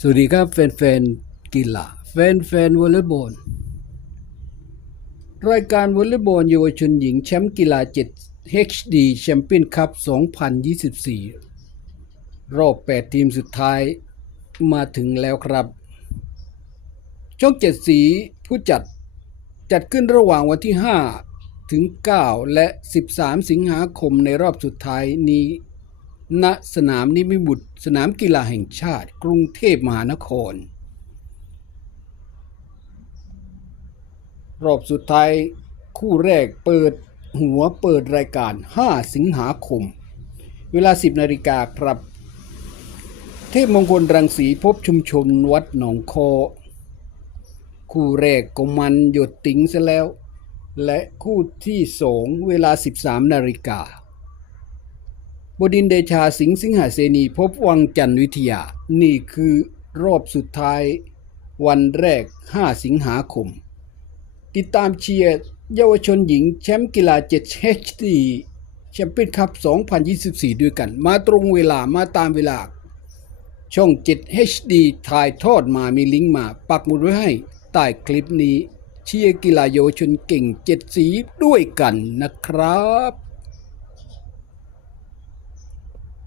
สวัสดีครับแฟนๆกีฬาแฟนๆวอลเลย์บอลรายการวอลเลย์บอลเยาวชนหญิงแชมป์กีฬา 7 HD แชมเปี้ยนคัพ 2024 รอบ 8 ทีมสุดท้ายมาถึงแล้วครับ ช่องเจ็ดสีผู้จัดจัดขึ้นระหว่างวันที่ 5 ถึง 9 และ 13 สิงหาคมในรอบสุดท้ายนี้ ณสนามนิมิบุตรสนามกีฬาแห่งชาติ กรุงเทพมหานคร รอบสุดท้ายคู่แรกเปิดหัวเปิดรายการ 5 สิงหาคม เวลา 10 นาฬิกาครับ เทพมงคลรังสีพบชุมชนวัดหนองคอ คู่แรกก็มันหยดติ๋งซะแล้ว และคู่ที่สองเวลา 13 นาฬิกา บดินเดชาสิงห์สิงหาเสนีพบวังจันทร์วิทยา นี่คือรอบสุดท้าย วันแรก 5 สิงหาคม ติดตามเชียร์เยาวชนหญิงแชมป์กีฬา 7 HD แชมเปี้ยนคัพ 2024 ด้วยกัน มาตรงเวลามาตามเวลา ช่อง 7 HD ถ่ายทอดมามีลิงก์มา ปักหมุดไว้ให้ใต้คลิปนี้ เชียร์กีฬาเยาวชนเก่ง 7 สีด้วยกันนะครับ